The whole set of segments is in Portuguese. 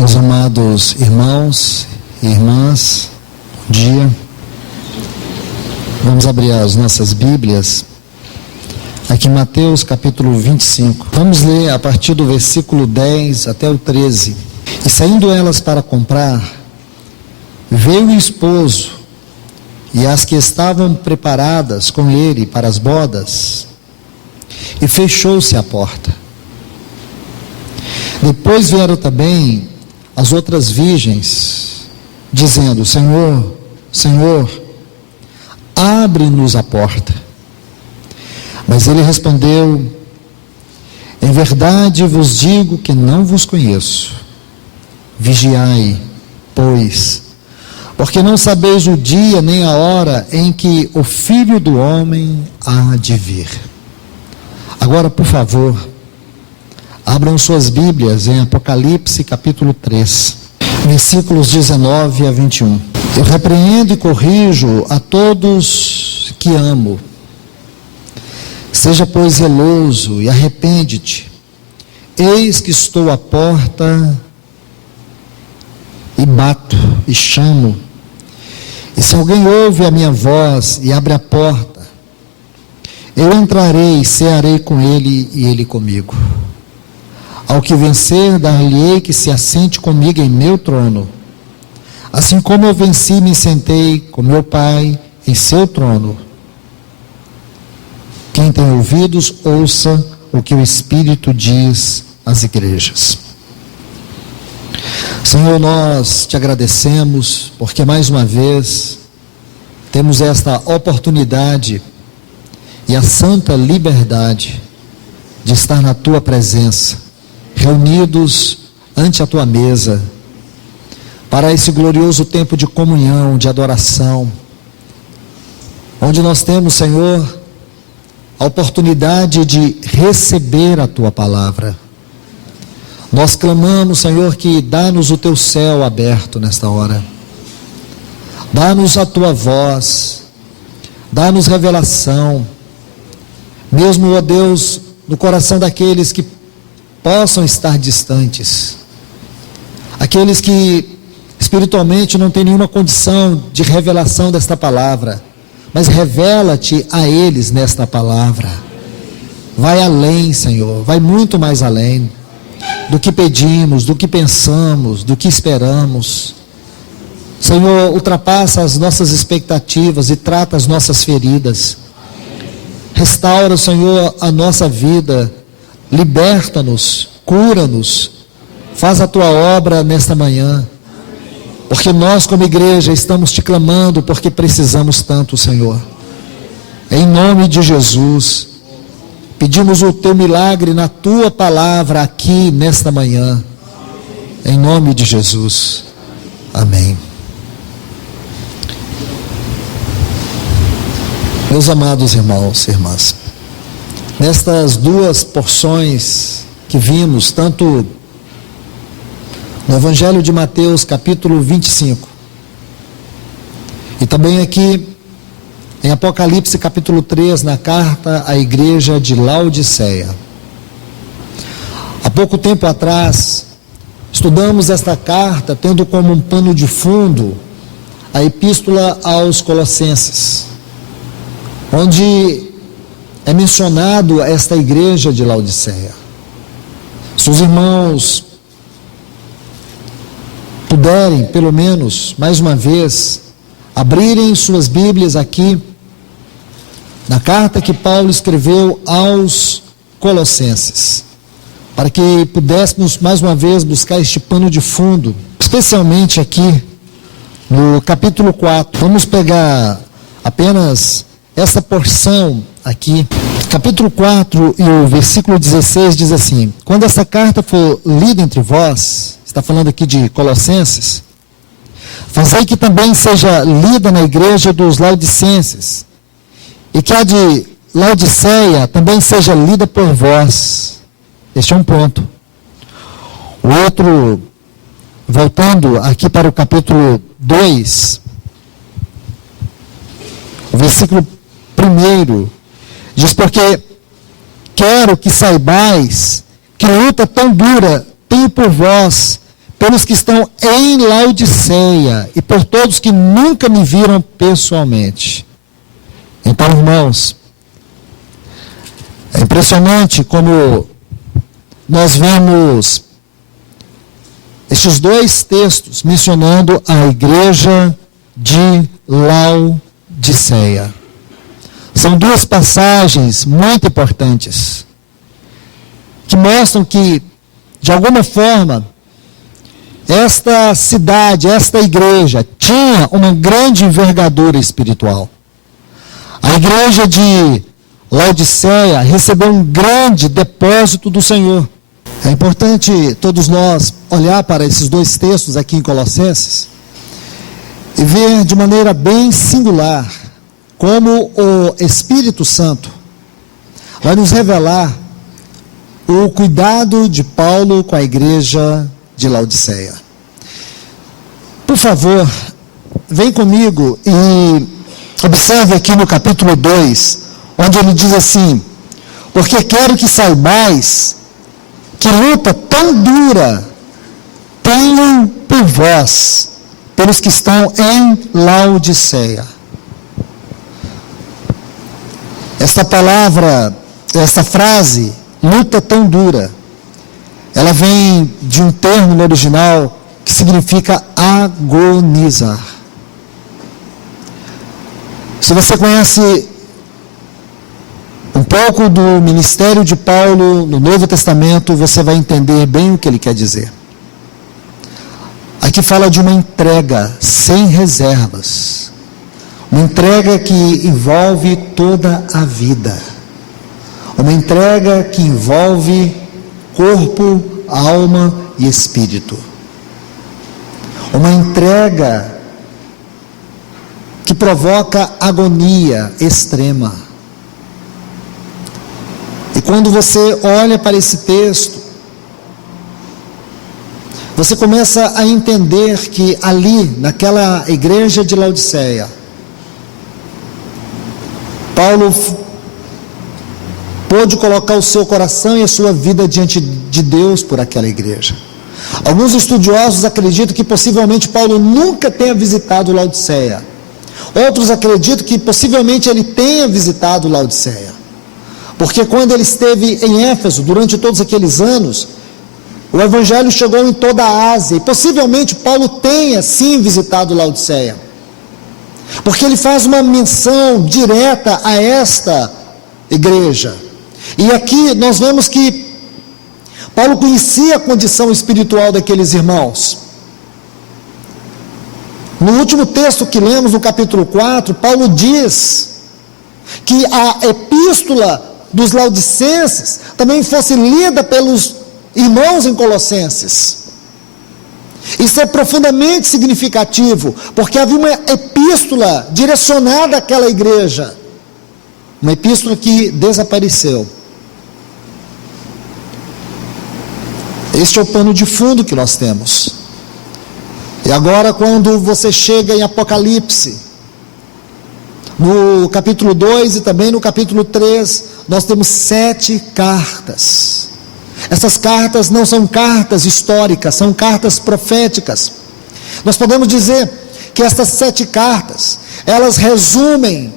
Meus amados irmãos e irmãs, bom dia. Vamos abrir as nossas Bíblias aqui em Mateus capítulo 25. Vamos ler a partir do versículo 10 até o 13. E saindo elas para comprar, veio o esposo e as que estavam preparadas com ele para as bodas, e fechou-se a porta. Depois vieram também as outras virgens, dizendo: Senhor, Senhor, abre-nos a porta. Mas ele respondeu: em verdade vos digo que não vos conheço. Vigiai, pois, porque não sabeis o dia nem a hora em que o Filho do Homem há de vir. Agora, por favor, abram suas Bíblias em Apocalipse capítulo 3, versículos 19 a 21. Eu repreendo e corrijo a todos que amo. Seja, pois, zeloso e arrepende-te. Eis que estou à porta e bato e chamo. E se alguém ouve a minha voz e abre a porta, eu entrarei e cearei com ele e ele comigo. Ao que vencer, dar-lhe-ei que se assente comigo em meu trono. Assim como eu venci e me sentei com meu Pai em seu trono. Quem tem ouvidos, ouça o que o Espírito diz às igrejas. Senhor, nós te agradecemos, porque mais uma vez temos esta oportunidade e a santa liberdade de estar na tua presença, reunidos ante a tua mesa, para esse glorioso tempo de comunhão, de adoração, onde nós temos, Senhor, a oportunidade de receber a tua palavra. Nós clamamos, Senhor, que dá-nos o teu céu aberto nesta hora. Dá-nos a tua voz, dá-nos revelação, mesmo, ó Deus, no coração daqueles que possam estar distantes, aqueles que espiritualmente não têm nenhuma condição de revelação desta palavra, mas revela-te a eles nesta palavra. Vai além, Senhor, vai muito mais além do que pedimos, do que pensamos, do que esperamos. Senhor, ultrapassa as nossas expectativas e trata as nossas feridas. Restaura, Senhor, a nossa vida, liberta-nos, cura-nos, faz a tua obra nesta manhã, porque nós como igreja estamos te clamando, porque precisamos tanto, Senhor. Em nome de Jesus, pedimos o teu milagre na tua palavra aqui nesta manhã, em nome de Jesus, amém. Meus amados irmãos e irmãs, nestas duas porções que vimos, tanto no Evangelho de Mateus, capítulo 25, e também aqui em Apocalipse, capítulo 3, na carta à igreja de Laodiceia. Há pouco tempo atrás, estudamos esta carta tendo como um pano de fundo a epístola aos Colossenses, onde é mencionado esta igreja de Laodiceia. Se os irmãos puderem, pelo menos, mais uma vez, abrirem suas Bíblias aqui, na carta que Paulo escreveu aos Colossenses, para que pudéssemos, mais uma vez, buscar este pano de fundo, especialmente aqui, no capítulo 4. Vamos pegar apenas essa porção aqui, capítulo 4 e o versículo 16 diz assim: quando essa carta for lida entre vós, está falando aqui de Colossenses, fazei que também seja lida na igreja dos Laodicenses, e que a de Laodiceia também seja lida por vós. Este é um ponto. O outro, voltando aqui para o capítulo 2, o versículo 1, diz: porque quero que saibais que luta tão dura tenho por vós pelos que estão em Laodiceia e por todos que nunca me viram pessoalmente. Então, irmãos, é impressionante como nós vemos estes dois textos mencionando a igreja de Laodiceia. São duas passagens muito importantes que mostram que, de alguma forma, esta cidade, esta igreja, tinha uma grande envergadura espiritual. A igreja de Laodiceia recebeu um grande depósito do Senhor. É importante todos nós olhar para esses dois textos aqui em Colossenses e ver de maneira bem singular como o Espírito Santo vai nos revelar o cuidado de Paulo com a igreja de Laodiceia. Por favor, vem comigo e observe aqui no capítulo 2, onde ele diz assim: porque quero que saibais que luta tão dura tenho por vós, pelos que estão em Laodiceia. Esta palavra, esta frase, luta tão dura, ela vem de um termo no original que significa agonizar. Se você conhece um pouco do ministério de Paulo no Novo Testamento, você vai entender bem o que ele quer dizer. Aqui fala de uma entrega sem reservas, uma entrega que envolve toda a vida, uma entrega que envolve corpo, alma e espírito, uma entrega que provoca agonia extrema. E quando você olha para esse texto, você começa a entender que ali, naquela igreja de Laodiceia, Paulo pôde colocar o seu coração e a sua vida diante de Deus por aquela igreja. Alguns estudiosos acreditam que possivelmente Paulo nunca tenha visitado Laodiceia. Outros acreditam que possivelmente ele tenha visitado Laodiceia. Porque quando ele esteve em Éfeso, durante todos aqueles anos, o evangelho chegou em toda a Ásia, e possivelmente Paulo tenha sim visitado Laodiceia. Porque ele faz uma menção direta a esta igreja. E aqui nós vemos que Paulo conhecia a condição espiritual daqueles irmãos. No último texto que lemos, no capítulo 4, Paulo diz que a epístola dos Laodicenses também fosse lida pelos irmãos em Colossenses. Isso é profundamente significativo, porque havia uma epístola direcionada àquela igreja, uma epístola que desapareceu. Este é o pano de fundo que nós temos. E agora, quando você chega em Apocalipse, no capítulo 2 e também no capítulo 3, nós temos 7 cartas. Essas cartas não são cartas históricas, são cartas proféticas. Nós podemos dizer que estas 7 cartas, elas resumem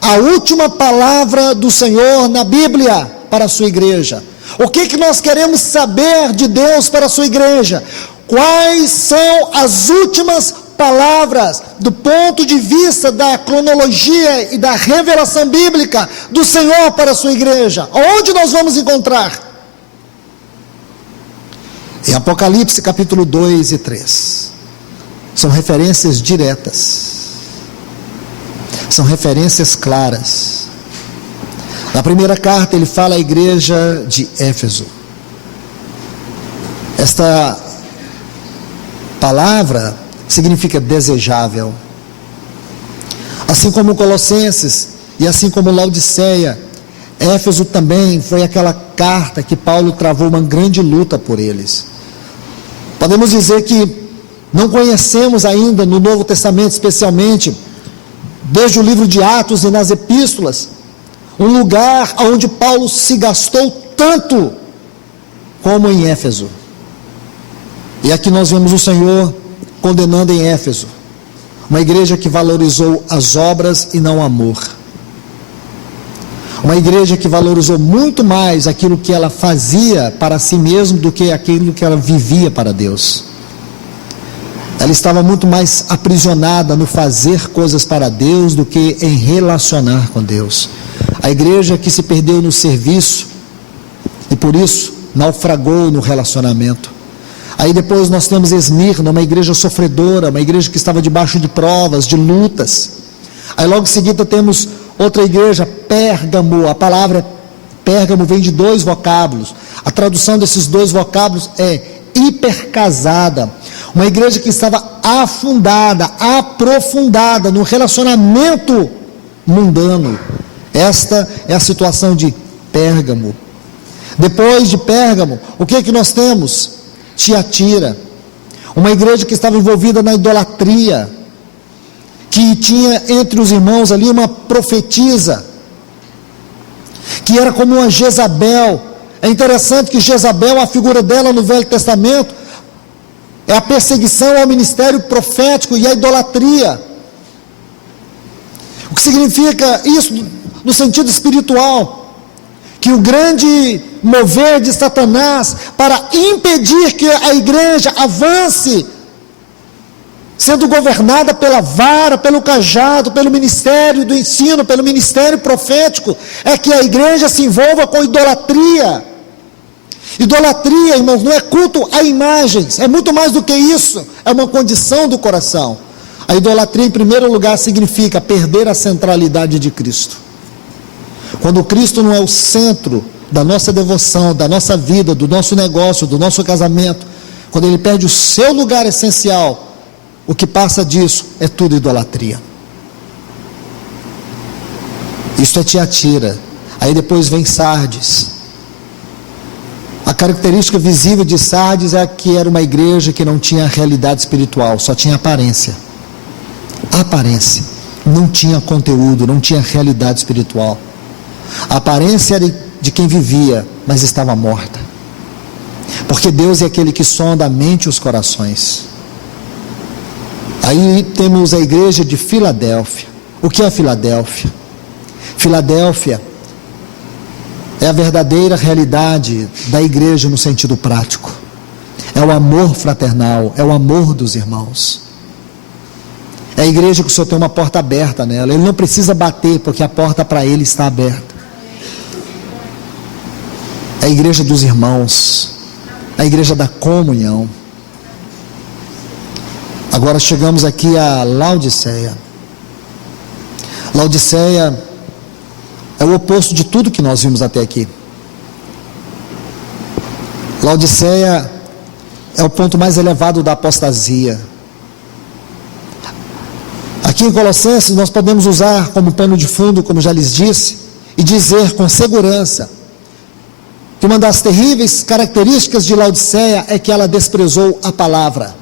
a última palavra do Senhor na Bíblia para a sua igreja. O que nós queremos saber de Deus para a sua igreja? Quais são as últimas palavras, do ponto de vista da cronologia e da revelação bíblica do Senhor para a sua igreja? Onde nós vamos encontrar? Em Apocalipse capítulo 2 e 3. São referências diretas. São referências claras. Na primeira carta ele fala à igreja de Éfeso. Esta palavra significa desejável. Assim como Colossenses e assim como Laodiceia, Éfeso também foi aquela carta que Paulo travou uma grande luta por eles. Podemos dizer que não conhecemos ainda no Novo Testamento, especialmente desde o livro de Atos e nas epístolas, um lugar onde Paulo se gastou tanto como em Éfeso. E aqui nós vemos o Senhor condenando em Éfeso, uma igreja que valorizou as obras e não o amor. Uma igreja que valorizou muito mais aquilo que ela fazia para si mesma do que aquilo que ela vivia para Deus. Ela estava muito mais aprisionada no fazer coisas para Deus do que em relacionar com Deus. A igreja que se perdeu no serviço e por isso naufragou no relacionamento. Aí depois nós temos Esmirna, uma igreja sofredora, uma igreja que estava debaixo de provas, de lutas. Aí logo em seguida temos outra igreja, Pérgamo. A palavra Pérgamo vem de 2 vocábulos. A tradução desses 2 vocábulos é hipercasada. Uma igreja que estava afundada, aprofundada no relacionamento mundano. Esta é a situação de Pérgamo. Depois de Pérgamo, o que é que nós temos? Tiatira, uma igreja que estava envolvida na idolatria, que tinha entre os irmãos ali uma profetisa, que era como uma Jezabel. É interessante que Jezabel, a figura dela no Velho Testamento, é a perseguição ao ministério profético e a idolatria. O que significa isso no sentido espiritual? Que o grande mover de Satanás para impedir que a igreja avance, sendo governada pela vara, pelo cajado, pelo ministério do ensino, pelo ministério profético, é que a igreja se envolva com idolatria. Idolatria, irmãos, não é culto a imagens, é muito mais do que isso, é uma condição do coração. A idolatria, em primeiro lugar, significa perder a centralidade de Cristo. Quando Cristo não é o centro da nossa devoção, da nossa vida, do nosso negócio, do nosso casamento, quando ele perde o seu lugar essencial, o que passa disso é tudo idolatria. Isto é Tiatira. Aí depois vem Sardes. A característica visível de Sardes é que era uma igreja que não tinha realidade espiritual, só tinha aparência. Aparência. Não tinha conteúdo, não tinha realidade espiritual. A aparência era de quem vivia, mas estava morta. Porque Deus é aquele que sonda a mente e os corações. Aí temos a igreja de Filadélfia. O que é Filadélfia? Filadélfia é a verdadeira realidade da igreja no sentido prático. É o amor fraternal, é o amor dos irmãos. É a igreja que o Senhor tem uma porta aberta nela. Ele não precisa bater, porque a porta para ele está aberta. É a igreja dos irmãos, a igreja da comunhão. Agora chegamos aqui a Laodiceia. Laodiceia é o oposto de tudo que nós vimos até aqui. Laodiceia é o ponto mais elevado da apostasia. Aqui em Colossenses nós podemos usar como pano de fundo, como já lhes disse, e dizer com segurança que uma das terríveis características de Laodiceia é que ela desprezou a palavra.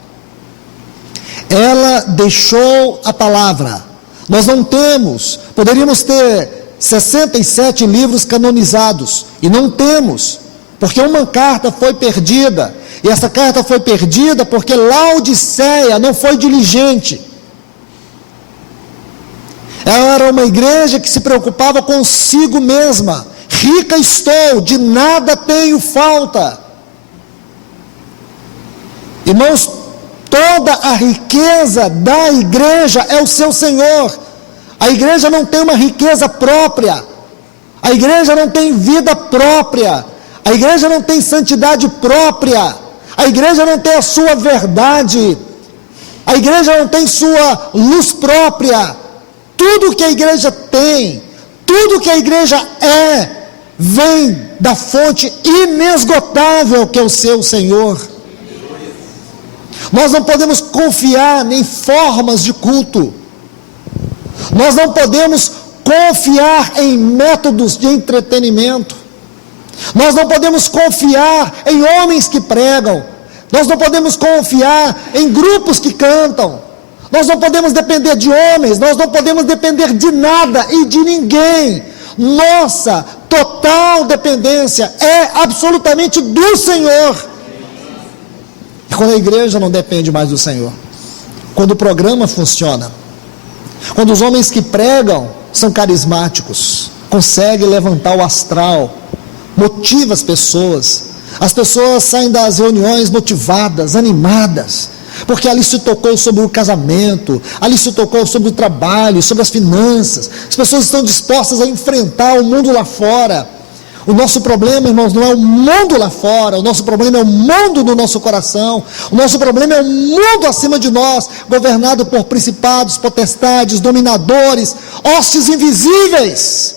Ela deixou a palavra. Nós não temos, poderíamos ter 67 livros canonizados, e não temos, porque uma carta foi perdida, e essa carta foi perdida porque Laodiceia não foi diligente. Ela era uma igreja que se preocupava consigo mesma. Rica estou, de nada tenho falta. Irmãos, toda a riqueza da igreja é o seu Senhor. A igreja não tem uma riqueza própria. A igreja não tem vida própria. A igreja não tem santidade própria. A igreja não tem a sua verdade. A igreja não tem sua luz própria. Tudo que a igreja tem, tudo que a igreja é, vem da fonte inesgotável que é o seu Senhor. Nós não podemos confiar em formas de culto. Nós não podemos confiar em métodos de entretenimento. Nós não podemos confiar em homens que pregam. Nós não podemos confiar em grupos que cantam. Nós não podemos depender de homens. Nós não podemos depender de nada e de ninguém. Nossa total dependência é absolutamente do Senhor. E quando a igreja não depende mais do Senhor, quando o programa funciona, quando os homens que pregam são carismáticos, conseguem levantar o astral, motiva as pessoas saem das reuniões motivadas, animadas, porque ali se tocou sobre o casamento, ali se tocou sobre o trabalho, sobre as finanças. As pessoas estão dispostas a enfrentar o mundo lá fora. O nosso problema, irmãos, não é o mundo lá fora, o nosso problema é o mundo no nosso coração, o nosso problema é o mundo acima de nós, governado por principados, potestades, dominadores, hostes invisíveis,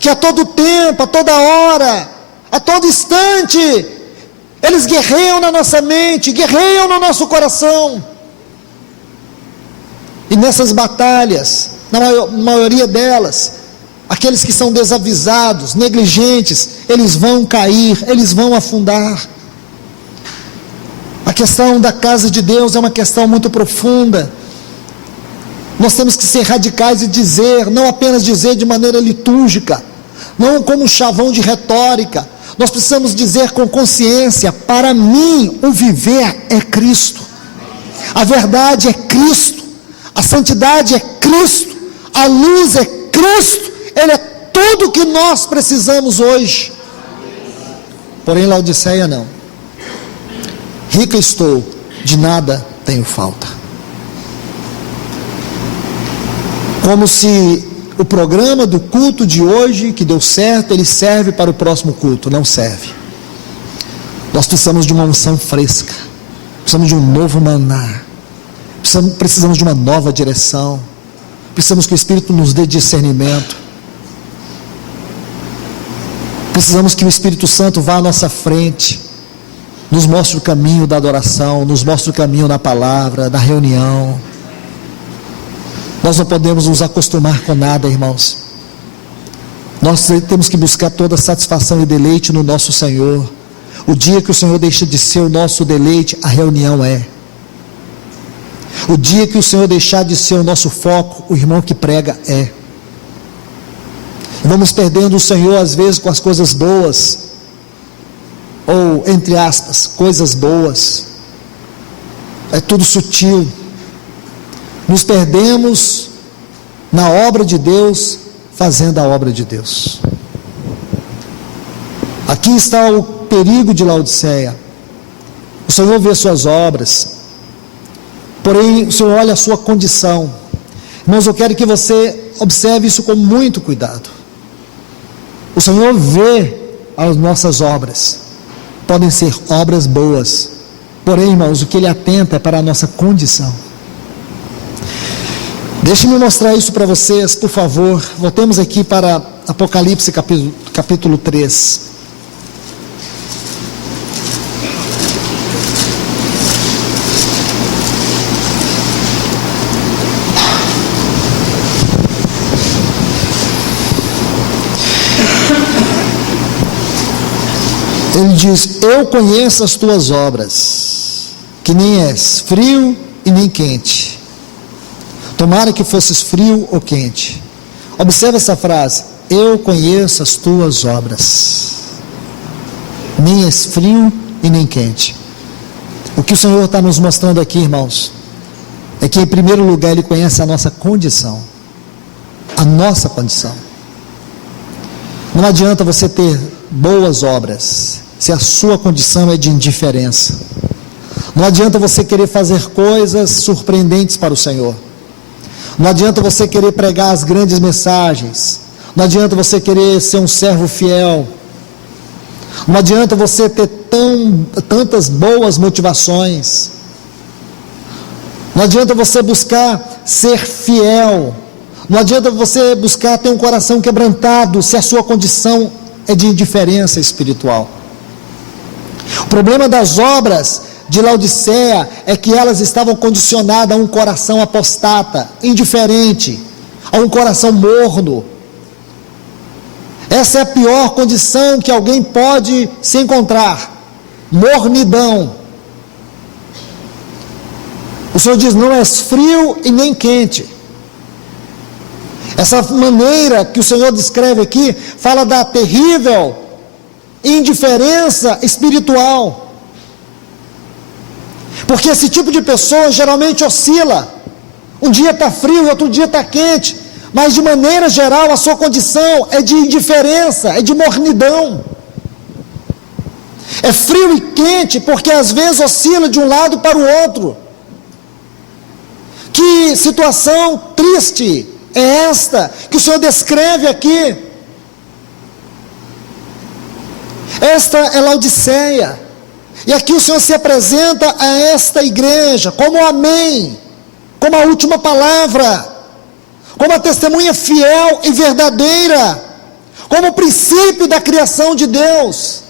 que a todo tempo, a toda hora, a todo instante, eles guerreiam na nossa mente, guerreiam no nosso coração. E nessas batalhas, na maioria delas, aqueles que são desavisados, negligentes, eles vão cair, eles vão afundar. A questão da casa de Deus é uma questão muito profunda. Nós temos que ser radicais e dizer, não apenas dizer de maneira litúrgica, não como um chavão de retórica. Nós precisamos dizer com consciência: para mim o viver é Cristo, a verdade é Cristo, a santidade é Cristo, a luz é Cristo, Ele é tudo que nós precisamos hoje. Porém Laodiceia não. Rica estou, de nada tenho falta. Como se o programa do culto de hoje, que deu certo, ele serve para o próximo culto. Não serve. Nós precisamos de uma unção fresca, precisamos de um novo maná, precisamos de uma nova direção, precisamos que o Espírito nos dê discernimento, precisamos que o Espírito Santo vá à nossa frente, nos mostre o caminho da adoração, nos mostre o caminho da palavra, da reunião. Nós não podemos nos acostumar com nada, irmãos. Nós temos que buscar toda satisfação e deleite no nosso Senhor. O dia que o Senhor deixa de ser o nosso deleite, a reunião é. O dia que o Senhor deixar de ser o nosso foco, o irmão que prega é. Vamos perdendo o Senhor às vezes com as coisas boas, ou entre aspas, coisas boas. É tudo sutil. Nos perdemos na obra de Deus, fazendo a obra de Deus. Aqui está o perigo de Laodiceia. O Senhor vê suas obras, porém o Senhor olha a sua condição. Irmãos, eu quero que você observe isso com muito cuidado. O Senhor vê as nossas obras, podem ser obras boas, porém, irmãos, o que Ele atenta é para a nossa condição. Deixe-me mostrar isso para vocês, por favor. Voltemos aqui para Apocalipse capítulo 3. Ele diz: eu conheço as tuas obras, que nem és frio e nem quente. Tomara que fosses frio ou quente. Observe essa frase: eu conheço as tuas obras, nem és frio e nem quente. O que o Senhor está nos mostrando aqui, irmãos, é que em primeiro lugar Ele conhece a nossa condição. A nossa condição. Não adianta você ter boas obras se a sua condição é de indiferença. Não adianta você querer fazer coisas surpreendentes para o Senhor. Não adianta você querer pregar as grandes mensagens. Não adianta você querer ser um servo fiel. Não adianta você ter tantas boas motivações. Não adianta você buscar ser fiel. Não adianta você buscar ter um coração quebrantado se a sua condição é de indiferença espiritual. O problema das obras de Laodiceia é que elas estavam condicionadas a um coração apostata, indiferente, a um coração morno. Essa é a pior condição que alguém pode se encontrar: mornidão. O Senhor diz: não és frio e nem quente. Essa maneira que o Senhor descreve aqui fala da terrível indiferença espiritual. Porque esse tipo de pessoa geralmente oscila. Um dia está frio e outro dia está quente. Mas de maneira geral a sua condição é de indiferença, é de mornidão. É frio e quente porque às vezes oscila de um lado para o outro. Que situação triste é esta que o Senhor descreve aqui? Esta é Laodiceia. E aqui o Senhor se apresenta a esta igreja como amém, como a última palavra, como a testemunha fiel e verdadeira, como o princípio da criação de Deus.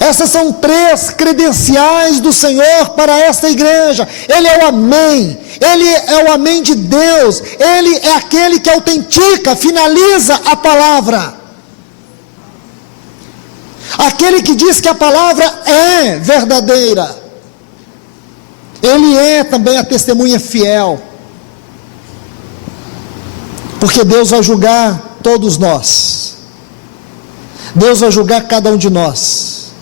Essas são 3 credenciais do Senhor para esta igreja. Ele é o amém, Ele é o amém de Deus, Ele é aquele que autentica, finaliza a palavra. Aquele que diz que a palavra é verdadeira. Ele é também a testemunha fiel. Porque Deus vai julgar todos nós. Deus vai julgar cada um de nós.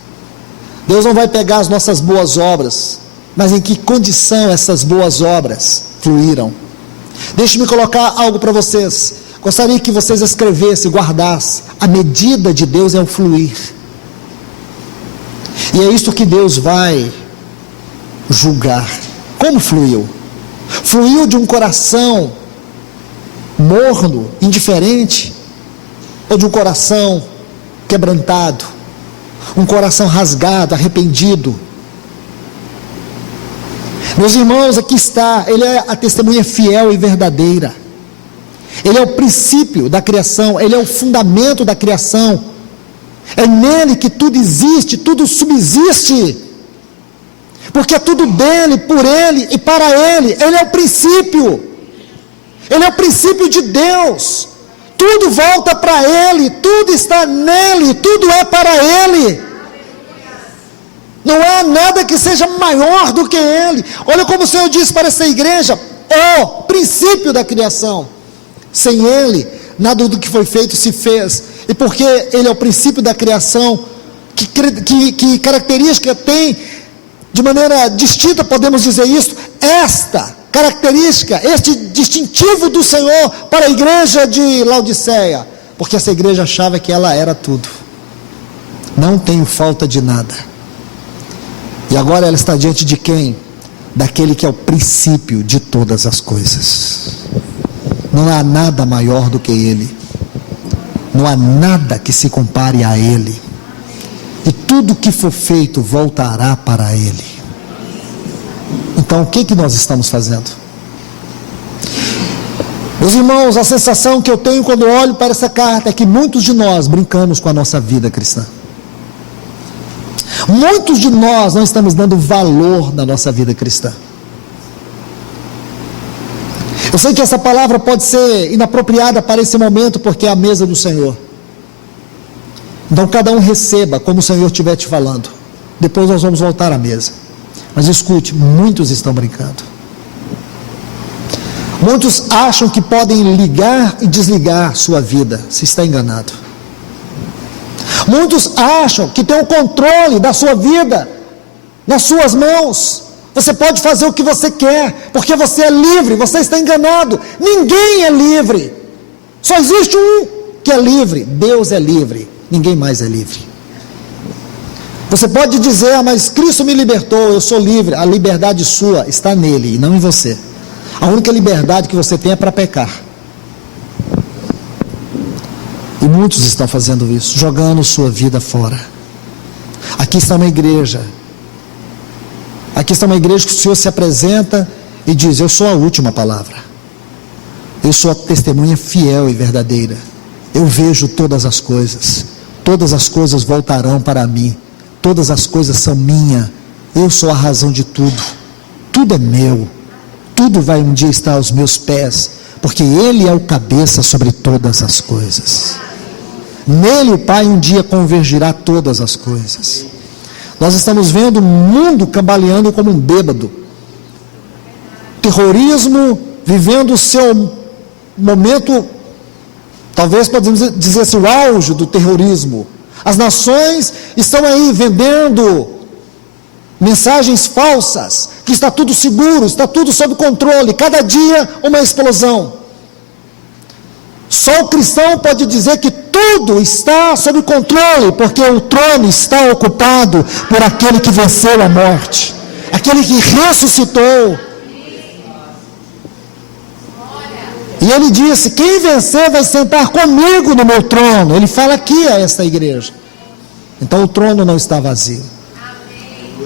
Deus não vai pegar as nossas boas obras, mas em que condição essas boas obras fluíram. Deixe-me colocar algo para vocês. Gostaria que vocês escrevessem, guardassem. A medida de Deus é o fluir. E é isso que Deus vai julgar. Como fluiu? Fluiu de um coração morno, indiferente, ou de um coração quebrantado, um coração rasgado, arrependido? Meus irmãos, aqui está, Ele é a testemunha fiel e verdadeira. Ele é o princípio da criação, Ele é o fundamento da criação. É nele que tudo existe, tudo subsiste, porque é tudo dele, por ele e para ele. Ele é o princípio, Ele é o princípio de Deus. Tudo volta para Ele, tudo está nele, tudo é para Ele. Não há nada que seja maior do que Ele. Olha como o Senhor diz para essa igreja: o princípio da criação. Sem Ele, nada do que foi feito se fez. E porque Ele é o princípio da criação, que característica tem, de maneira distinta podemos dizer isso, esta característica, este distintivo do Senhor para a igreja de Laodiceia, porque essa igreja achava que ela era tudo. Não tenho falta de nada. E agora ela está diante de quem? Daquele que é o princípio de todas as coisas. Não há nada maior do que Ele. Não há nada que se compare a Ele. E tudo que for feito voltará para Ele. Então o que nós estamos fazendo? Meus irmãos, a sensação que eu tenho quando olho para essa carta é que muitos de nós brincamos com a nossa vida cristã. Muitos de nós não estamos dando valor na nossa vida cristã. Eu sei que essa palavra pode ser inapropriada para esse momento, porque é a mesa do Senhor. Então cada um receba como o Senhor estiver te falando. Depois nós vamos voltar à mesa. Mas escute, muitos estão brincando. Muitos acham que podem ligar e desligar sua vida. Se está enganado. Muitos acham que tem o controle da sua vida nas suas mãos. Você pode fazer o que você quer, porque você é livre. Você está enganado. Ninguém é livre. Só existe um que é livre. Deus é livre. Ninguém mais é livre. Você pode dizer: mas Cristo me libertou, eu sou livre. A liberdade sua está nele e não em você. A única liberdade que você tem é para pecar. E muitos estão fazendo isso, jogando sua vida fora. Aqui está uma igreja. Aqui está uma igreja que o Senhor se apresenta e diz: eu sou a última palavra. Eu sou a testemunha fiel e verdadeira. Eu vejo todas as coisas. Todas as coisas voltarão para mim. Todas as coisas são minhas. Eu sou a razão de tudo. Tudo é meu. Tudo vai um dia estar aos meus pés, porque Ele é o cabeça sobre todas as coisas. Nele o Pai um dia convergirá todas as coisas. Nós estamos vendo o mundo cambaleando como um bêbado. Terrorismo vivendo o seu momento, talvez podemos dizer assim, o auge do terrorismo. As nações estão aí vendendo mensagens falsas, que está tudo seguro, está tudo sob controle, cada dia uma explosão. Só o cristão pode dizer que tudo está sob controle, porque o trono está ocupado por aquele que venceu a morte, aquele que ressuscitou. E ele disse: quem vencer vai sentar comigo no meu trono. Ele fala aqui a esta igreja. Então o trono não está vazio.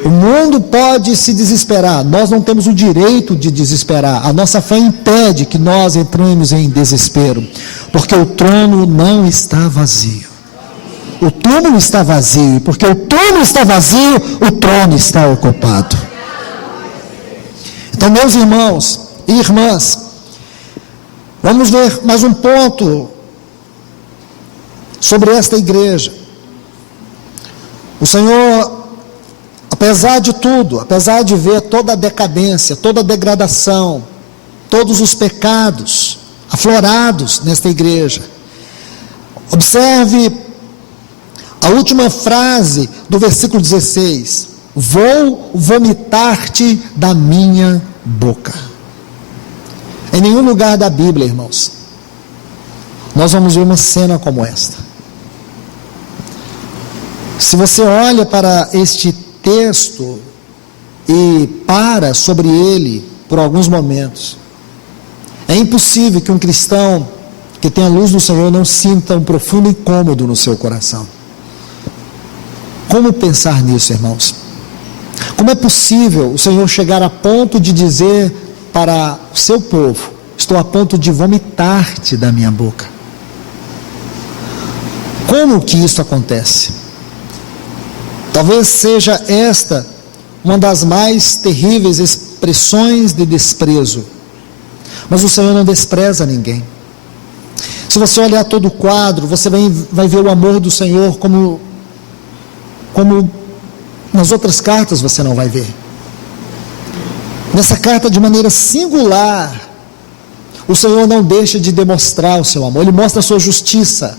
O mundo pode se desesperar, nós não temos o direito de desesperar. A nossa fé impede que nós entremos em desespero, porque o trono não está vazio. O túmulo está vazio, porque o túmulo está vazio, o trono está ocupado. Então, meus irmãos e irmãs, vamos ver mais um ponto sobre esta igreja. O Senhor, apesar de tudo, apesar de ver toda a decadência, toda a degradação, todos os pecados aflorados nesta igreja, observe a última frase do versículo 16: vou vomitar-te da minha boca. Em nenhum lugar da Bíblia, irmãos, nós vamos ver uma cena como esta. Se você olha para este texto e para sobre ele por alguns momentos, é impossível que um cristão que tem a luz do Senhor não sinta um profundo incômodo no seu coração. Como pensar nisso, irmãos? Como é possível o Senhor chegar a ponto de dizer para o seu povo: estou a ponto de vomitar-te da minha boca? Como que isso acontece? Talvez seja esta uma das mais terríveis expressões de desprezo, mas o Senhor não despreza ninguém. Se você olhar todo o quadro, você vai ver o amor do Senhor como nas outras cartas você não vai ver. Nessa carta, de maneira singular, o Senhor não deixa de demonstrar o seu amor. Ele mostra a sua justiça,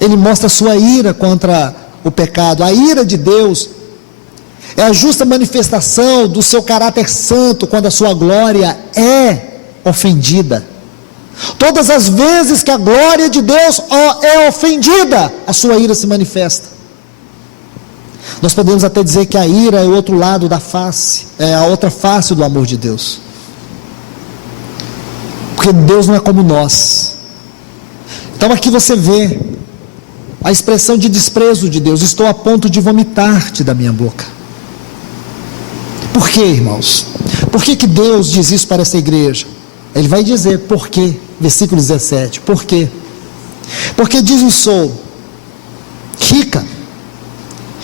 ele mostra a sua ira contra o pecado. A ira de Deus é a justa manifestação do seu caráter santo quando a sua glória é ofendida. Todas as vezes que a glória de Deus é ofendida, a sua ira se manifesta. Nós podemos até dizer que a ira é o outro lado da face, é a outra face do amor de Deus, porque Deus não é como nós. Então aqui você vê a expressão de desprezo de Deus: estou a ponto de vomitar-te da minha boca. Por quê, irmãos? Por que Deus diz isso para essa igreja? Ele vai dizer por quê, versículo 17, por quê? Porque diz: eu sou rica,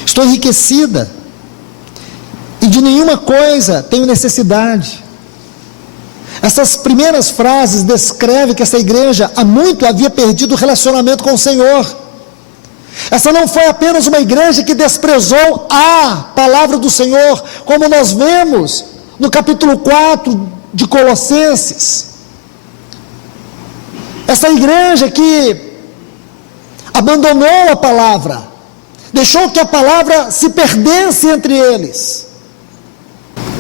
estou enriquecida, e de nenhuma coisa tenho necessidade. Essas primeiras frases descrevem que essa igreja há muito havia perdido o relacionamento com o Senhor. Essa não foi apenas uma igreja que desprezou a palavra do Senhor, como nós vemos no capítulo 4 de Colossenses. Essa igreja que abandonou a palavra, deixou que a palavra se perdesse entre eles.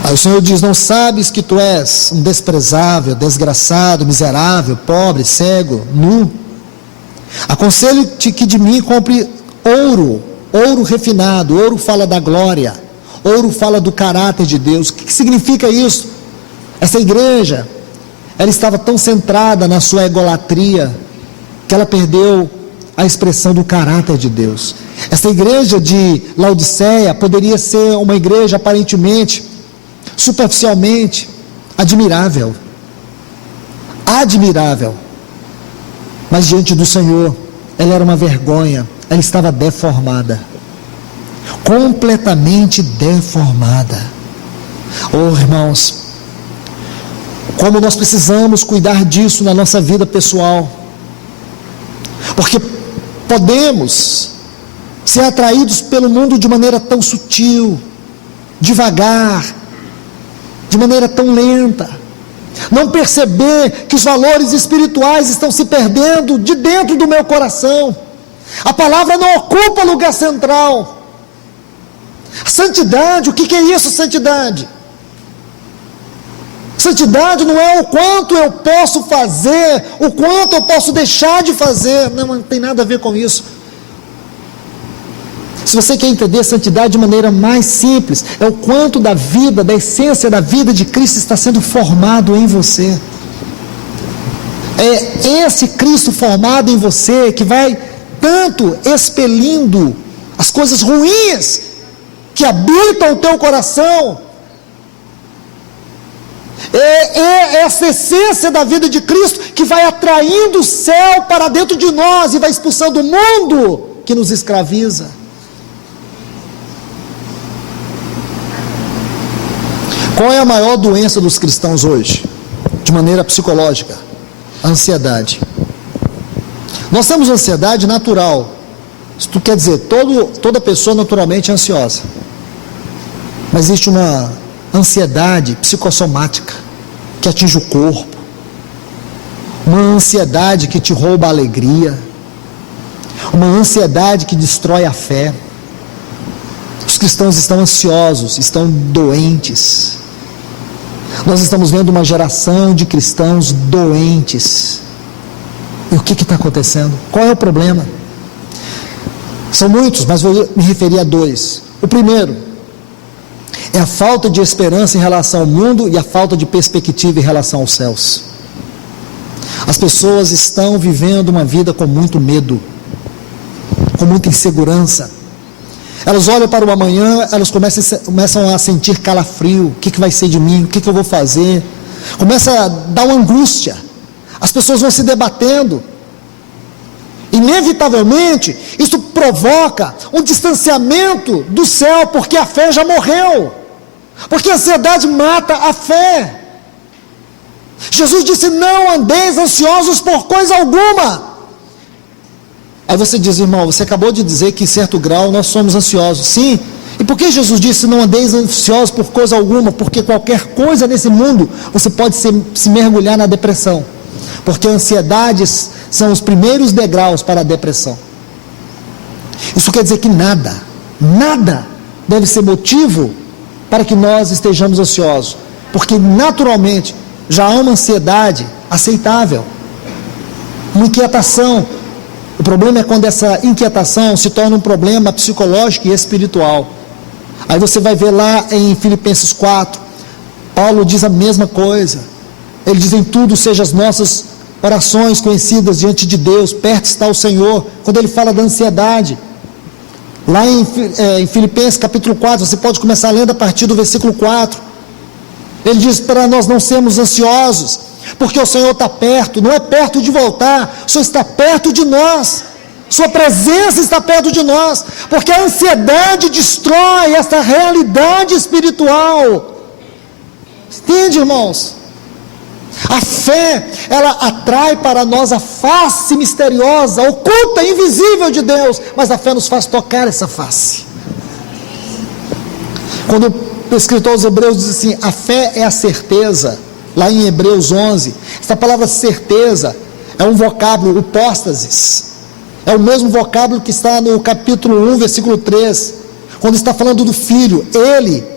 Aí o Senhor diz: não sabes que tu és um desprezável, desgraçado, miserável, pobre, cego, nu? Aconselho-te que de mim compre ouro refinado. Ouro fala da glória, ouro fala do caráter de Deus. O que significa isso? Essa igreja, ela estava tão centrada na sua egolatria, que ela perdeu a expressão do caráter de Deus. Essa igreja de Laodiceia poderia ser uma igreja aparentemente, superficialmente, admirável, mas diante do Senhor, ela era uma vergonha. Ela estava deformada, completamente deformada. Oh, irmãos, como nós precisamos cuidar disso na nossa vida pessoal, porque podemos ser atraídos pelo mundo de maneira tão sutil, devagar, de maneira tão lenta, não perceber que os valores espirituais estão se perdendo de dentro do meu coração. A palavra não ocupa lugar central. Santidade, o que é isso, santidade? Santidade não é o quanto eu posso fazer, o quanto eu posso deixar de fazer, não tem nada a ver com isso. Se você quer entender santidade de maneira mais simples, é o quanto da vida, da essência da vida de Cristo está sendo formado em você. É esse Cristo formado em você que vai tanto expelindo as coisas ruins que habitam o teu coração. É essa essência da vida de Cristo que vai atraindo o céu para dentro de nós e vai expulsando o mundo que nos escraviza. Qual é a maior doença dos cristãos hoje, de maneira psicológica? A ansiedade. Nós temos ansiedade natural. Isso quer dizer, toda pessoa naturalmente é ansiosa. Mas existe uma ansiedade psicossomática, que atinge o corpo. Uma ansiedade que te rouba a alegria. Uma ansiedade que destrói a fé. Os cristãos estão ansiosos, estão doentes. Nós estamos vendo uma geração de cristãos doentes. E o que está acontecendo? Qual é o problema? São muitos, mas vou me referir a dois. O primeiro é a falta de esperança em relação ao mundo e a falta de perspectiva em relação aos céus. As pessoas estão vivendo uma vida com muito medo, com muita insegurança. Elas olham para o amanhã, elas começam a sentir calafrio. O que vai ser de mim? O que eu vou fazer? Começa a dar uma angústia. As pessoas vão se debatendo. Inevitavelmente, isso provoca um distanciamento do céu, porque a fé já morreu. Porque a ansiedade mata a fé. Jesus disse: não andeis ansiosos por coisa alguma. Aí você diz: irmão, você acabou de dizer que em certo grau nós somos ansiosos. Sim. E por que Jesus disse: não andeis ansiosos por coisa alguma? Porque qualquer coisa nesse mundo você pode se mergulhar na depressão. Porque ansiedades são os primeiros degraus para a depressão. Isso quer dizer que nada deve ser motivo para que nós estejamos ansiosos. Porque naturalmente já há uma ansiedade aceitável, uma inquietação. O problema é quando essa inquietação se torna um problema psicológico e espiritual. Aí você vai ver lá em Filipenses 4, Paulo diz a mesma coisa. Ele diz: em tudo sejam as nossas orações conhecidas diante de Deus, perto está o Senhor. Quando ele fala da ansiedade, lá em Filipenses capítulo 4, você pode começar lendo a partir do versículo 4. Ele diz para nós não sermos ansiosos, porque o Senhor está perto. Não é perto de voltar, o Senhor está perto de nós. Sua presença está perto de nós, porque a ansiedade destrói essa realidade espiritual. Entende, irmãos? A fé, ela atrai para nós a face misteriosa, oculta, invisível de Deus, mas a fé nos faz tocar essa face. Quando o escritor aos Hebreus diz assim: a fé é a certeza, lá em Hebreus 11, essa palavra certeza é um vocábulo, hipóstasis, é o mesmo vocábulo que está no capítulo 1, versículo 3, quando está falando do Filho. Ele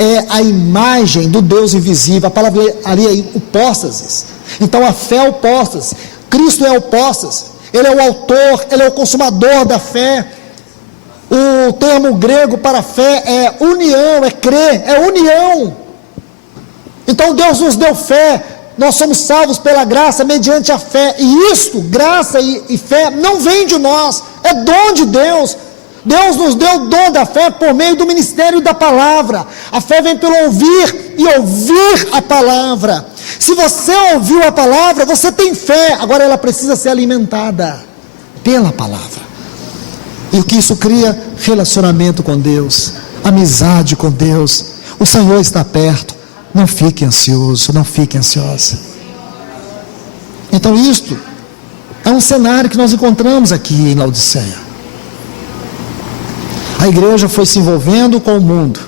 é a imagem do Deus invisível. A palavra ali é hipóstasis. Então a fé é hipóstasis. Cristo é hipóstasis. Ele é o autor, ele é o consumador da fé. O termo grego para fé é união, é crer, é união. Então Deus nos deu fé, nós somos salvos pela graça mediante a fé. E isto, graça e fé, não vem de nós, é dom de Deus. Deus nos deu o dom da fé por meio do ministério da palavra. A fé vem pelo ouvir e ouvir a palavra. Se você ouviu a palavra, você tem fé. Agora ela precisa ser alimentada pela palavra. E o que isso cria? Relacionamento com Deus, amizade com Deus. O Senhor está perto. Não fique ansioso, não fique ansiosa. Então isto é um cenário que nós encontramos aqui em Laodiceia. A igreja foi se envolvendo com o mundo.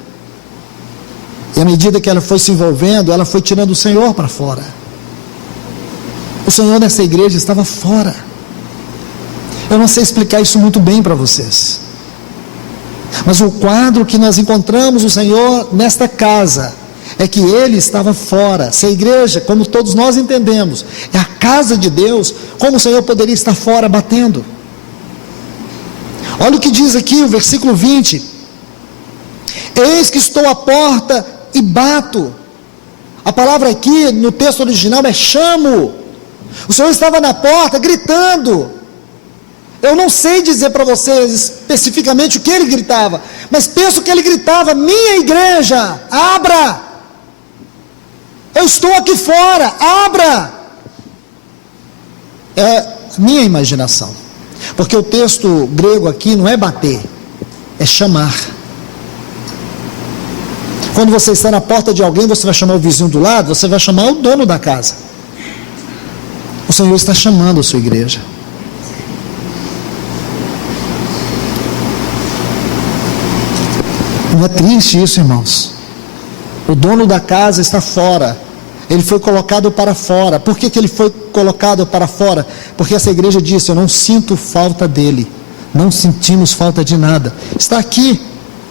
E à medida que ela foi se envolvendo, ela foi tirando o Senhor para fora. O Senhor nessa igreja estava fora. Eu não sei explicar isso muito bem para vocês. Mas o quadro que nós encontramos o Senhor nesta casa é que ele estava fora. Se a igreja, como todos nós entendemos, é a casa de Deus, como o Senhor poderia estar fora batendo? Olha o que diz aqui o versículo 20: eis que estou à porta e bato. A palavra aqui no texto original é chamo. O Senhor estava na porta gritando. Eu não sei dizer para vocês especificamente o que ele gritava, mas penso que ele gritava: minha igreja, abra! Eu estou aqui fora, abra! É minha imaginação, porque o texto grego aqui não é bater, é chamar. Quando você está na porta de alguém, você vai chamar o vizinho do lado, você vai chamar o dono da casa. O Senhor está chamando a sua igreja. Não é triste isso, irmãos? O dono da casa está fora. Ele foi colocado para fora. Por que ele foi colocado para fora? Porque essa igreja disse: eu não sinto falta dele. Não sentimos falta de nada. Está aqui,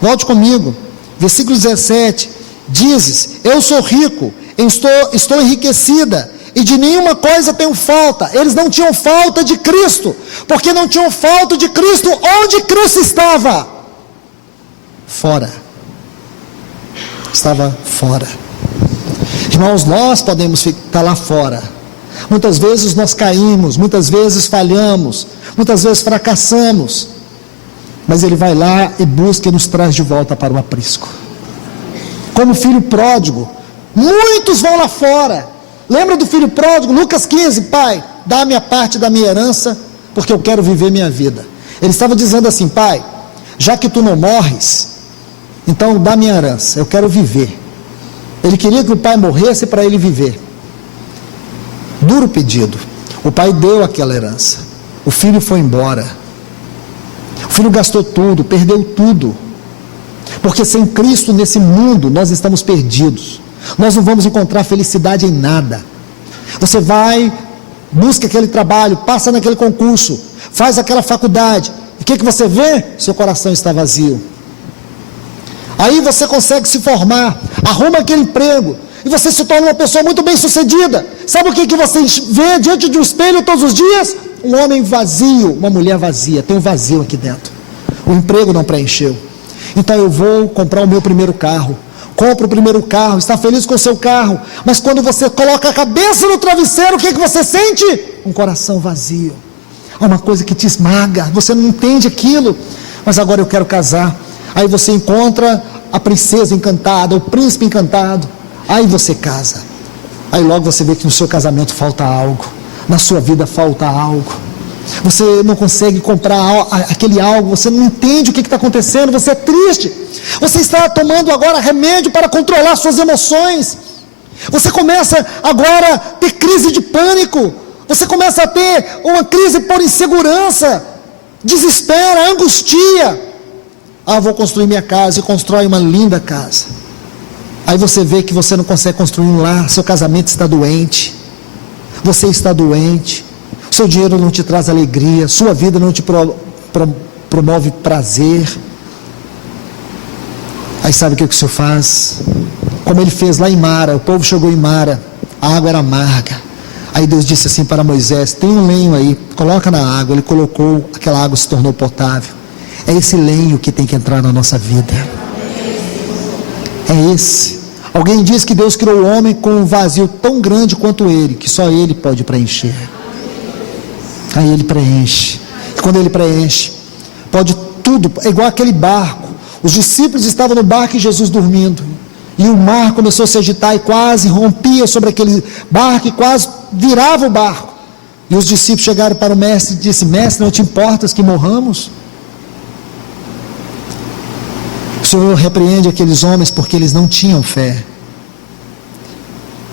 volte comigo. Versículo 17: dizes: eu sou rico, estou enriquecida, e de nenhuma coisa tenho falta. Eles não tinham falta de Cristo, porque não tinham falta de Cristo. Onde Cristo estava? Fora. Estava fora. Irmãos, nós podemos estar lá fora. Muitas vezes nós caímos, muitas vezes falhamos, muitas vezes fracassamos, mas Ele vai lá e busca e nos traz de volta para o aprisco. Como filho pródigo, muitos vão lá fora. Lembra do filho pródigo? Lucas 15: pai, dá-me a parte da minha herança, porque eu quero viver minha vida. Ele estava dizendo assim: pai, já que tu não morres, então dá minha herança, eu quero viver. Ele queria que o pai morresse para ele viver. Duro pedido. O pai deu aquela herança. O filho foi embora. O filho gastou tudo, perdeu tudo. Porque sem Cristo nesse mundo nós estamos perdidos. Nós não vamos encontrar felicidade em nada. Você vai, busca aquele trabalho, passa naquele concurso, faz aquela faculdade. E o que você vê? Seu coração está vazio. Aí você consegue se formar, arruma aquele emprego, e você se torna uma pessoa muito bem sucedida. Sabe o que você vê diante de um espelho todos os dias? Um homem vazio, uma mulher vazia. Tem um vazio aqui dentro. O emprego não preencheu. Então eu vou comprar o meu primeiro carro. Compra o primeiro carro, está feliz com o seu carro, mas quando você coloca a cabeça no travesseiro, o que você sente? Um coração vazio. Há uma coisa que te esmaga, você não entende aquilo. Mas agora eu quero casar. Aí você encontra a princesa encantada, o príncipe encantado. Aí você casa. Aí logo você vê que no seu casamento falta algo, na sua vida falta algo. Você não consegue comprar aquele algo, você não entende o que está acontecendo, você é triste. Você está tomando agora remédio para controlar suas emoções. Você começa agora a ter crise de pânico. Você começa a ter uma crise por insegurança, desespera, angustia. Vou construir minha casa, e constrói uma linda casa. Aí você vê que você não consegue construir um lar, seu casamento está doente, você está doente, seu dinheiro não te traz alegria, sua vida não te promove prazer. Aí sabe o que o Senhor faz? Como Ele fez lá em Mara, o povo chegou em Mara, a água era amarga. Aí Deus disse assim para Moisés: tem um lenho aí, coloca na água. Ele colocou, aquela água se tornou potável. É esse lenho que tem que entrar na nossa vida. É esse. Alguém diz que Deus criou o homem com um vazio tão grande quanto ele, que só ele pode preencher. Aí ele preenche. E quando ele preenche, pode tudo. É igual aquele barco. Os discípulos estavam no barco e Jesus dormindo. E o mar começou a se agitar e quase rompia sobre aquele barco e quase virava o barco. E os discípulos chegaram para o mestre e disseram: mestre, não te importas que morramos? O Senhor repreende aqueles homens porque eles não tinham fé.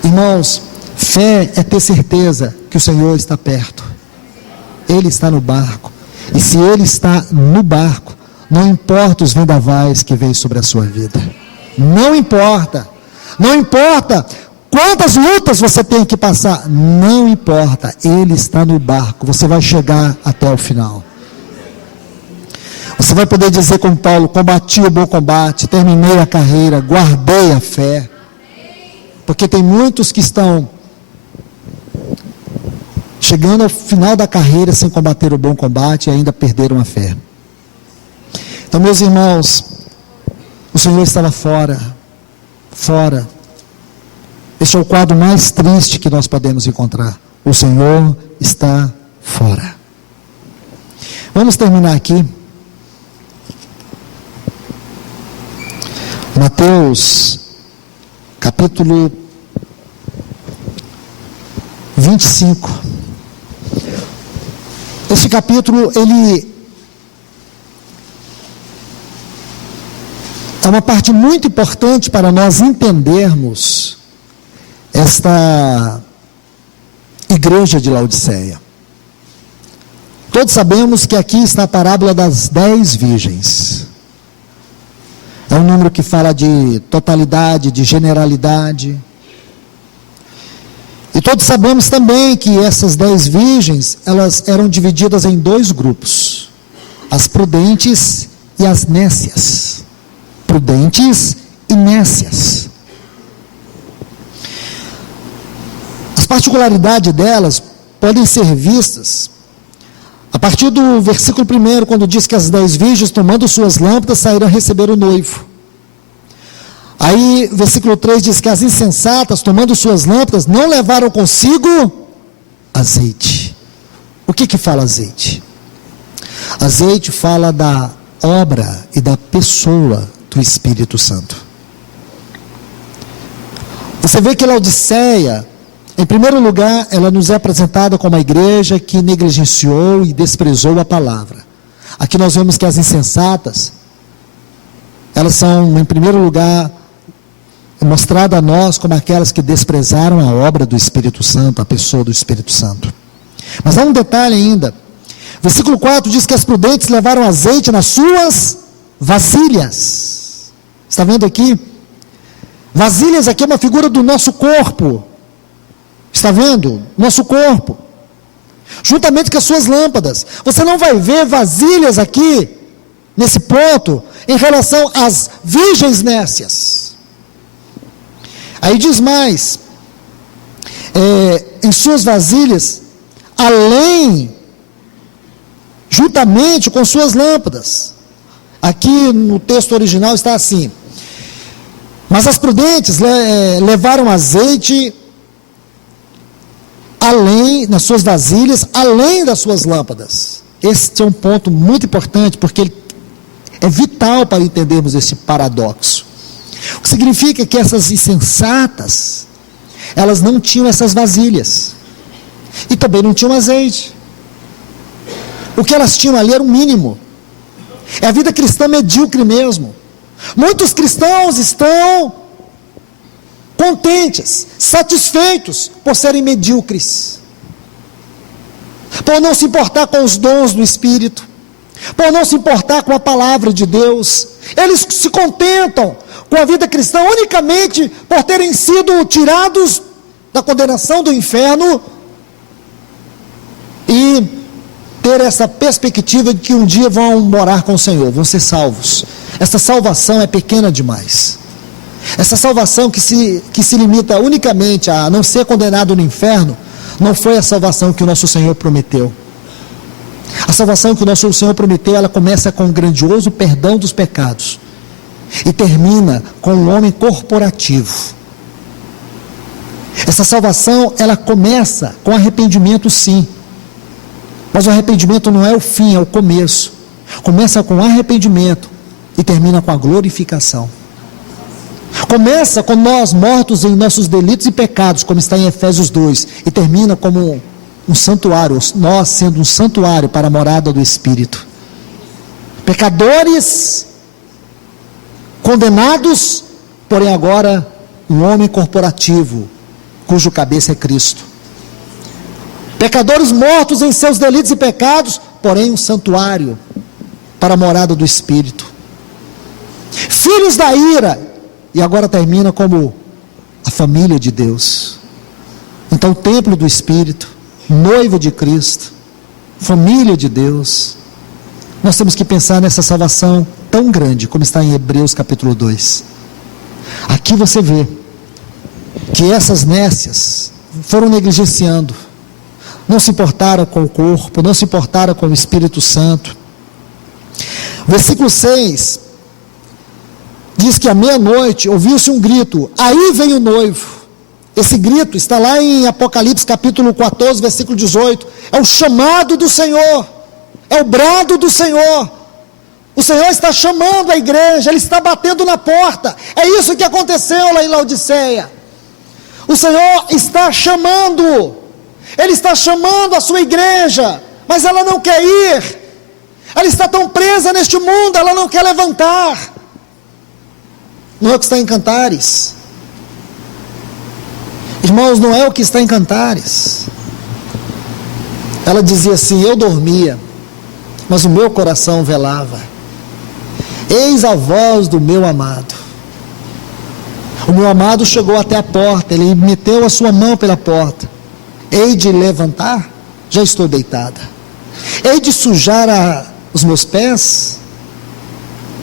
Irmãos, fé é ter certeza que o Senhor está perto. Ele está no barco. E se Ele está no barco, não importa os vendavais que vêm sobre a sua vida. Não importa. Não importa quantas lutas você tem que passar. Não importa. Ele está no barco. Você vai chegar até o final. Você vai poder dizer como Paulo: combati o bom combate, terminei a carreira, guardei a fé. Porque tem muitos que estão chegando ao final da carreira sem combater o bom combate e ainda perderam a fé. Então, meus irmãos, o Senhor estava fora. Este é o quadro mais triste que nós podemos encontrar. O Senhor está fora. Vamos terminar aqui. Mateus, capítulo 25. Esse capítulo, ele é uma parte muito importante para nós entendermos esta igreja de Laodiceia. Todos sabemos que aqui está a parábola das 10 virgens. É um número que fala de totalidade, de generalidade. E todos sabemos também que essas 10 virgens, elas eram divididas em 2 grupos: as prudentes e as nécias. Prudentes e nécias. As particularidades delas podem ser vistas a partir do versículo 1, quando diz que as 10 virgens, tomando suas lâmpadas, saíram a receber o noivo. Aí, versículo 3 diz que as insensatas, tomando suas lâmpadas, não levaram consigo azeite. O que fala azeite? Azeite fala da obra e da pessoa do Espírito Santo. Você vê que Laodiceia, em primeiro lugar, ela nos é apresentada como a igreja que negligenciou e desprezou a palavra. Aqui nós vemos que as insensatas, elas são, em primeiro lugar, mostradas a nós como aquelas que desprezaram a obra do Espírito Santo, a pessoa do Espírito Santo. Mas há um detalhe ainda. Versículo 4 diz que as prudentes levaram azeite nas suas vasilhas. Está vendo aqui? Vasilhas aqui é uma figura do nosso corpo. Está vendo? Nosso corpo. Juntamente com as suas lâmpadas. Você não vai ver vasilhas aqui, nesse ponto, em relação às virgens nécias. Aí diz mais, em suas vasilhas, juntamente com suas lâmpadas. Aqui no texto original está assim: mas as prudentes levaram azeite nas suas vasilhas, além das suas lâmpadas. Este é um ponto muito importante, porque ele é vital para entendermos esse paradoxo. O que significa que essas insensatas, elas não tinham essas vasilhas, e também não tinham azeite. O que elas tinham ali era o mínimo. É a vida cristã medíocre mesmo. Muitos cristãos estão contentes, satisfeitos por serem medíocres, por não se importar com os dons do Espírito, por não se importar com a palavra de Deus. Eles se contentam com a vida cristã unicamente por terem sido tirados da condenação do inferno e ter essa perspectiva de que um dia vão morar com o Senhor, vão ser salvos. Essa salvação é pequena demais. Essa salvação que se limita unicamente a não ser condenado no inferno, não foi a salvação que o nosso Senhor prometeu. A salvação que o nosso Senhor prometeu, ela começa com o grandioso perdão dos pecados e termina com o homem corporativo. Essa salvação, ela começa com arrependimento, sim, mas o arrependimento não é o fim, é o começo. Começa com arrependimento e termina com a glorificação. Começa com nós mortos em nossos delitos e pecados, como está em Efésios 2, e termina como um santuário, nós sendo um santuário para a morada do Espírito. Pecadores, condenados, porém agora um homem corporativo, cujo cabeça é Cristo. Pecadores mortos em seus delitos e pecados, porém um santuário para a morada do Espírito. Filhos da ira, e agora termina como a família de Deus. Então, templo do Espírito, noiva de Cristo, família de Deus. nós temos que pensar nessa salvação tão grande, como está em Hebreus capítulo 2. Aqui você vê que essas nécias foram negligenciando, não se importaram com o corpo, não se importaram com o Espírito Santo. Versículo 6 diz que à meia-noite ouviu-se um grito: aí vem o noivo. Esse grito está lá em Apocalipse capítulo 14, versículo 18. É o chamado do Senhor, é o brado do Senhor. O Senhor está chamando a igreja, Ele está batendo na porta. É isso que aconteceu lá em Laodiceia. O Senhor está chamando, Ele está chamando a sua igreja, mas ela não quer ir. Ela está tão presa neste mundo, ela não quer levantar. Não é o que está em Cantares. Irmãos, não é o que está em Cantares. Ela dizia assim: eu dormia, mas o meu coração velava. Eis a voz do meu amado. O meu amado chegou até a porta, ele meteu a sua mão pela porta. Hei de levantar, já estou deitada. Hei de sujar os meus pés.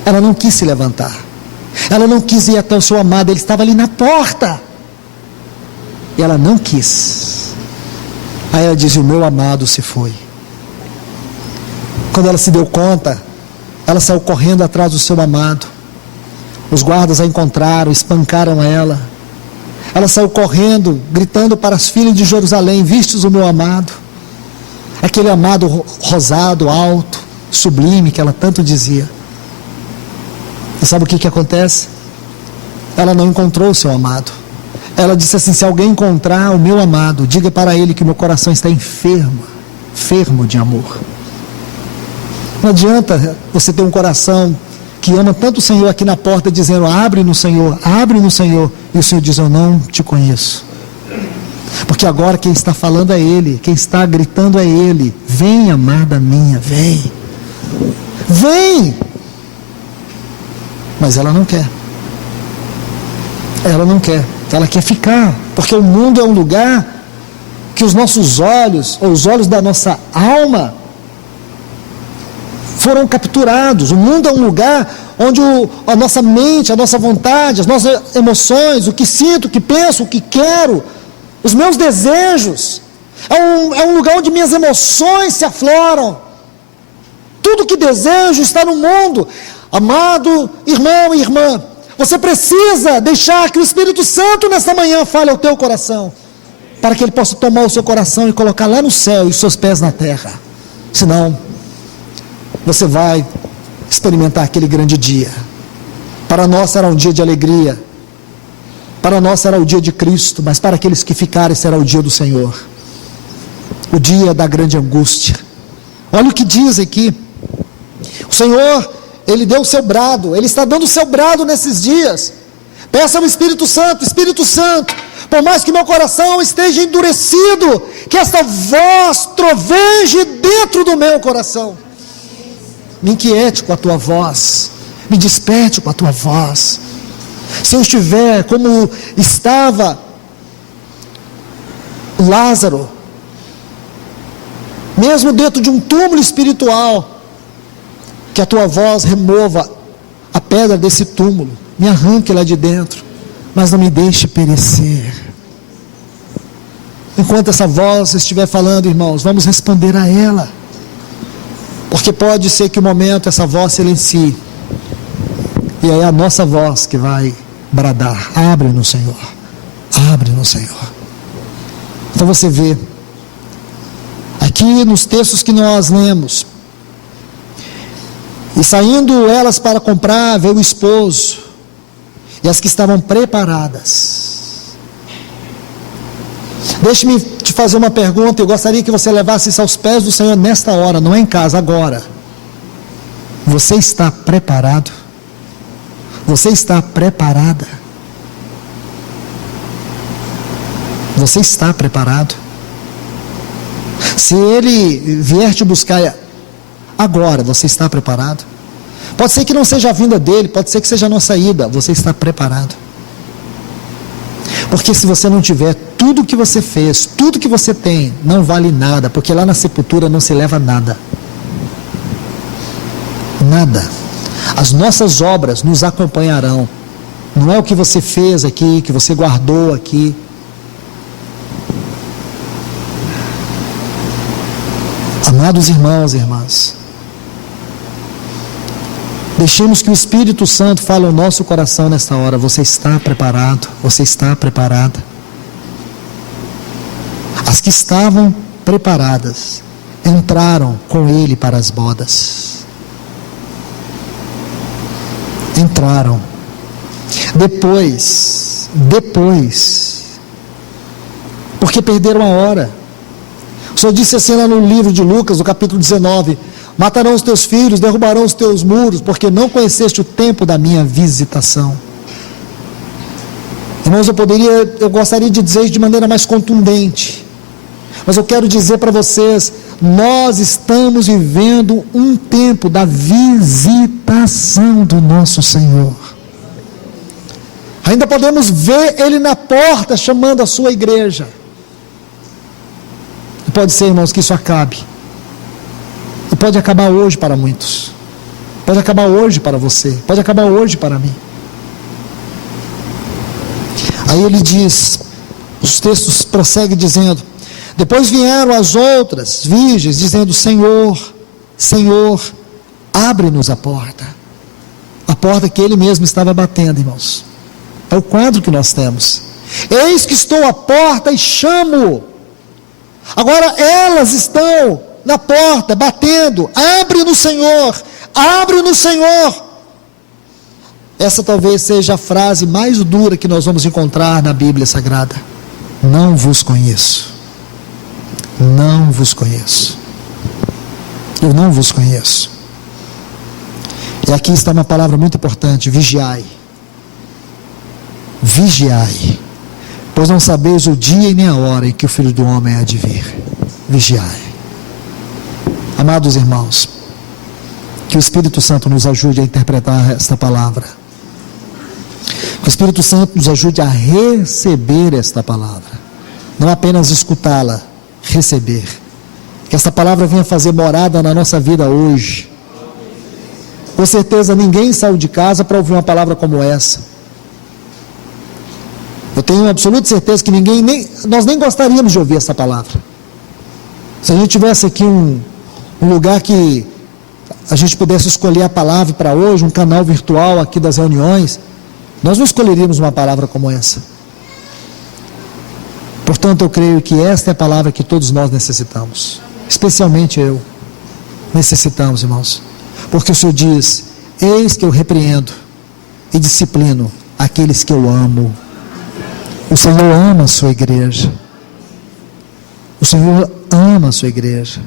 Ela não quis se levantar. Ela não quis ir até o seu amado, ele estava ali na porta. E ela não quis. Aí ela diz: o meu amado se foi. Quando ela se deu conta, ela saiu correndo atrás do seu amado. Os guardas a encontraram, espancaram ela. Ela saiu correndo, gritando para as filhas de Jerusalém: vistes o meu amado. Aquele amado rosado, alto, sublime, que ela tanto dizia. E sabe o que acontece? Ela não encontrou o seu amado. Ela disse assim: se alguém encontrar o meu amado, diga para ele que o meu coração está enfermo de amor. Não adianta você ter um coração que ama tanto o Senhor aqui na porta, dizendo: abre no Senhor, e o Senhor diz: eu não te conheço. Porque agora quem está falando é Ele, quem está gritando é Ele. Vem, amada minha, vem, vem. Mas ela não quer. Ela não quer. Ela quer ficar, porque o mundo é um lugar que os nossos olhos, ou os olhos da nossa alma, foram capturados. O mundo é um lugar onde a nossa mente, a nossa vontade, as nossas emoções, o que sinto, o que penso, o que quero, os meus desejos, é um lugar onde minhas emoções se afloram. Tudo que desejo está no mundo. Amado irmão e irmã, você precisa deixar que o Espírito Santo nesta manhã fale ao teu coração, para que ele possa tomar o seu coração e colocar lá no céu e os seus pés na terra. Senão, você vai experimentar aquele grande dia. Para nós será um dia de alegria, para nós será o dia de Cristo, mas para aqueles que ficarem será o dia do Senhor, o dia da grande angústia. Olha o que diz aqui: o Senhor, Ele deu o seu brado, Ele está dando o seu brado nesses dias. Peça ao Espírito Santo: Espírito Santo, por mais que meu coração esteja endurecido, que esta voz troveje dentro do meu coração. Me inquiete com a tua voz, me desperte com a tua voz. Se eu estiver como estava Lázaro, mesmo dentro de um túmulo espiritual, que a tua voz remova a pedra desse túmulo, me arranque lá de dentro, mas não me deixe perecer. Enquanto essa voz estiver falando, irmãos, vamos responder a ela, porque pode ser que um momento essa voz silencie, e aí é a nossa voz que vai bradar: abre no Senhor, abre no Senhor. Então você vê, aqui nos textos que nós lemos, e saindo elas para comprar, veio o esposo, e as que estavam preparadas. Deixe-me te fazer uma pergunta, eu gostaria que você levasse isso aos pés do Senhor nesta hora, não é em casa, agora. Você está preparado? Você está preparada? Você está preparado? Se Ele vier te buscar agora, você está preparado? Pode ser que não seja a vinda dele, pode ser que seja a nossa ida. Você está preparado? Porque se você não tiver, tudo que você fez, tudo que você tem, não vale nada, porque lá na sepultura não se leva nada. Nada. As nossas obras nos acompanharão. Não é o que você fez aqui, que você guardou aqui. Amados irmãos e irmãs, deixemos que o Espírito Santo fale ao nosso coração nesta hora. Você está preparado? Você está preparada? As que estavam preparadas entraram com ele para as bodas. Entraram. Depois, porque perderam a hora. O Senhor disse assim lá no livro de Lucas, no capítulo 19: matarão os teus filhos, derrubarão os teus muros, porque não conheceste o tempo da minha visitação. Irmãos, eu gostaria de dizer isso de maneira mais contundente, mas eu quero dizer para vocês: nós estamos vivendo um tempo da visitação do nosso Senhor. Ainda podemos ver Ele na porta chamando a sua igreja. E pode ser, irmãos, que isso acabe. E pode acabar hoje para muitos. Pode acabar hoje para você. Pode acabar hoje para mim. Aí ele diz, os textos prosseguem dizendo: depois vieram as outras virgens, dizendo: Senhor, Senhor, abre-nos a porta. A porta que ele mesmo estava batendo, irmãos. É o quadro que nós temos. Eis que estou à porta e chamo. Agora elas estão na porta, batendo. Abre-nos, Senhor, abre-nos, Senhor. Essa talvez seja a frase mais dura que nós vamos encontrar na Bíblia Sagrada. Não vos conheço. Não vos conheço. Eu não vos conheço. E aqui está uma palavra muito importante: vigiai. Vigiai, pois não sabeis o dia e nem a hora em que o Filho do Homem há de vir. Vigiai. Amados irmãos, que o Espírito Santo nos ajude a interpretar esta palavra. Que o Espírito Santo nos ajude a receber esta palavra. Não apenas escutá-la, receber. Que esta palavra venha fazer morada na nossa vida hoje. Com certeza ninguém saiu de casa para ouvir uma palavra como essa. Eu tenho absoluta certeza que nós nem gostaríamos de ouvir essa palavra. Se a gente tivesse aqui um lugar que a gente pudesse escolher a palavra para hoje, um canal virtual aqui das reuniões, nós não escolheríamos uma palavra como essa. Portanto, eu creio que esta é a palavra que todos nós necessitamos. Especialmente eu. Necessitamos, irmãos. Porque o Senhor diz: eis que eu repreendo e disciplino aqueles que eu amo. O Senhor ama a sua igreja. O Senhor ama a sua igreja.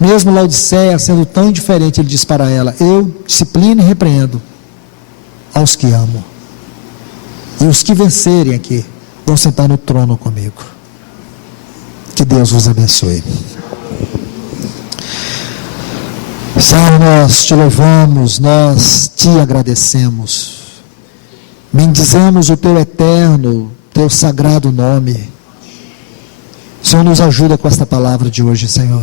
Mesmo Laodiceia sendo tão indiferente, ele diz para ela: eu disciplino e repreendo aos que amo. E os que vencerem aqui vão sentar no trono comigo. Que Deus vos abençoe. Senhor, nós te louvamos, nós te agradecemos. Bendizemos o teu eterno, teu sagrado nome. Senhor, nos ajuda com esta palavra de hoje, Senhor.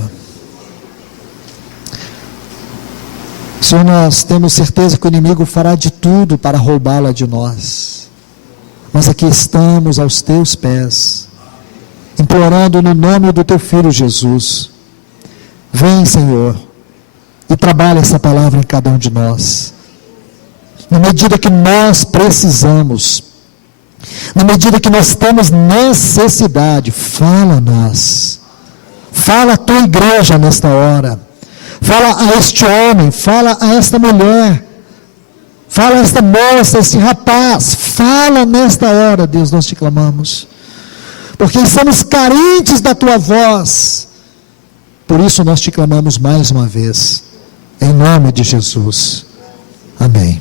Senhor, nós temos certeza que o inimigo fará de tudo para roubá-la de nós. Mas aqui estamos aos teus pés, implorando no nome do teu Filho Jesus. Vem, Senhor, e trabalha essa palavra em cada um de nós. Na medida que nós precisamos, na medida que nós temos necessidade, fala a nós, fala a tua igreja nesta hora, fala a este homem, fala a esta mulher, fala a esta moça, esse rapaz, fala nesta hora, Deus, nós te clamamos, porque estamos carentes da tua voz, por isso nós te clamamos mais uma vez, em nome de Jesus, amém.